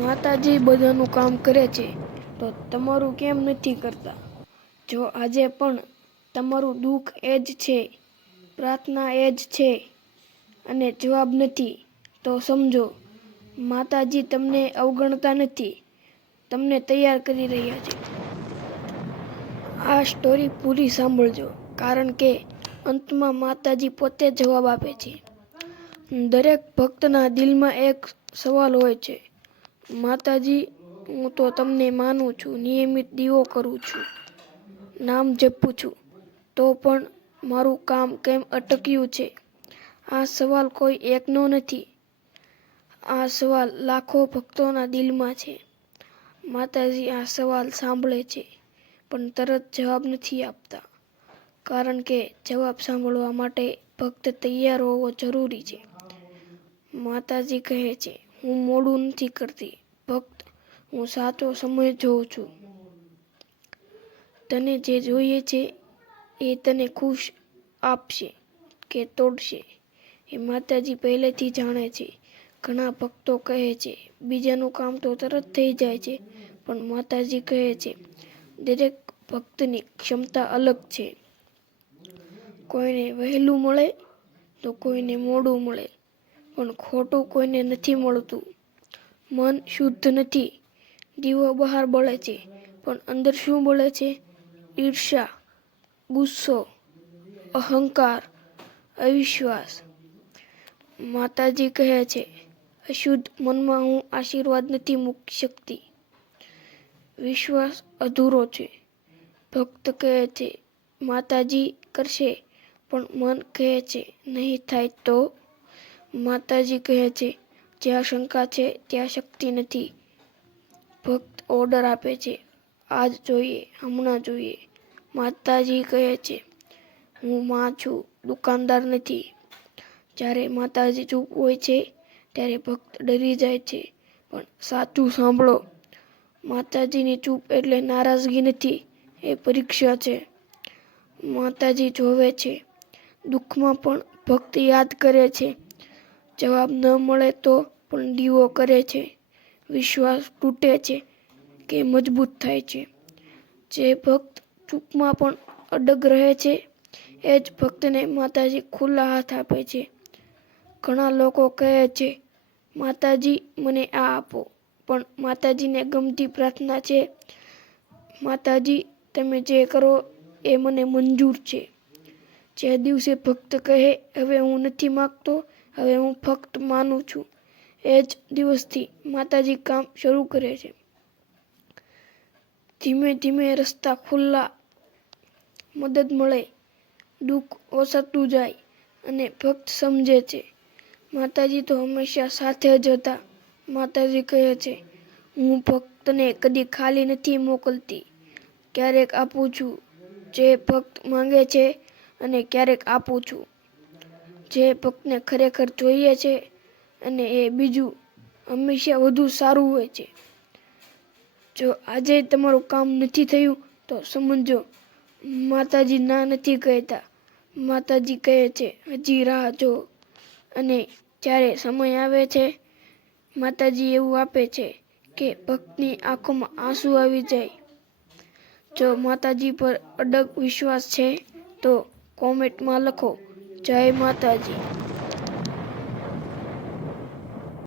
માતાજી બધાનું કામ કરે છે તો તમારું કેમ નથી કરતા? જો આજે પણ તમારું દુઃખ એ જ છે, પ્રાર્થના એ જ છે અને જવાબ નથી, તો સમજો માતાજી તમને અવગણતા નથી, તમને તૈયાર કરી રહ્યા છે. આ સ્ટોરી પૂરી સાંભળજો, કારણ કે અંતમાં માતાજી પોતે જવાબ આપે છે. દરેક ભક્તના દિલમાં એક સવાલ હોય છે, માતાજી, હું તો તમને માનું છું, નિયમિત દીવો કરું છું, નામ જપું છું, તો પણ મારું કામ કેમ અટક્યું છે? આ સવાલ કોઈ એકનો નથી. આ સવાલ લાખો ભક્તોના દિલમાં છે. માતાજી આ સવાલ સાંભળે છે, પણ તરત જવાબ નથી આપતા, કારણ કે જવાબ સાંભળવા માટે ભક્ત તૈયાર હોવો જરૂરી છે. માતાજી કહે છે, હું મોડું નથી કરતી ભક્ત, હું સાચો સમય જોઉં છું. તને જે જોઈએ છે એ તને ખુશ આપશે કે તોડશે, એ માતાજી પહેલેથી જાણે છે. ઘણા ભક્તો કહે છે, બીજાનું કામ તો તરત થઈ જાય છે, પણ માતાજી કહે છે, દરેક ભક્તની ક્ષમતા અલગ છે. કોઈને વહેલું મળે તો કોઈને મોડું મળે, પણ ખોટું કોઈને નથી મળતું. મન શુદ્ધ નથી, દીવો બહાર બળે છે, પણ અંદર શું બળે છે? ઈર્ષ્યા, ગુસ્સો, અહંકાર, અવિશ્વાસ. માતાજી કહે છે, અશુદ્ધ મનમાં હું આશીર્વાદ નથી મૂકી શકતી. વિશ્વાસ અધૂરો છે. ભક્ત કહે છે, માતાજી કરશે, પણ મન કહે છે, નહીં થાય તો? માતાજી કહે છે, જ્યાં શંકા છે ત્યાં શક્તિ નથી. ભક્ત ઓર્ડર આપે છે, આજ જોઈએ, હમણાં જોઈએ. માતાજી કહે છે, હું માં છું, દુકાનદાર નથી. જ્યારે માતાજી ચૂપ હોય છે ત્યારે ભક્ત ડરી જાય છે, પણ સાચું સાંભળો, માતાજીની ચૂપ એટલે નારાજગી નથી, એ પરીક્ષા છે. માતાજી જોવે છે. દુઃખમાં પણ ભક્ત યાદ કરે છે. જવાબ ન મળે તો પણ દીવો કરે છે. વિશ્વાસ તૂટે છે કે મજબૂત થાય છે. જે ભક્ત ચૂપમાં પણ અડગ રહે છે, એ જ ભક્તને માતાજી ખુલ્લા હાથ આપે છે. ઘણા લોકો કહે છે, માતાજી મને આ આપો, પણ માતાજીને ગમતી પ્રાર્થના છે, માતાજી તમે જે કરો એ મને મંજૂર છે. જે દિવસે ભક્ત કહે, હવે હું નથી માગતો, હવે હું ફક્ત માનું છું, એ જ દિવસથી માતાજી કામ શરૂ કરે છે. ધીમે ધીમે રસ્તા ખુલ્લા, મદદ મળે, દુઃખ ઓસરતું જાય અને ભક્ત સમજે છે, માતાજી તો હંમેશા સાથે જ હતા. માતાજી કહે છે, હું ભક્તને કદી ખાલી નથી મોકલતી. ક્યારેક આપું છું જે ભક્ત માંગે છે અને ક્યારેક આપું છું જે ભક્તને ખરેખર જોઈએ છે, અને એ બીજું હંમેશા વધુ સારું હોય છે. જો આજે તમારું કામ નથી થયું તો સમજો, માતાજી ના નથી કહેતા. માતાજી કહે છે, હજી રાહ જો. અને જ્યારે સમય આવે છે, માતાજી એવું આપે છે કે ભક્તની આંખોમાં આંસુ આવી જાય. જો માતાજી પર અડગ વિશ્વાસ છે તો કોમેન્ટમાં લખો, જય માતાજી.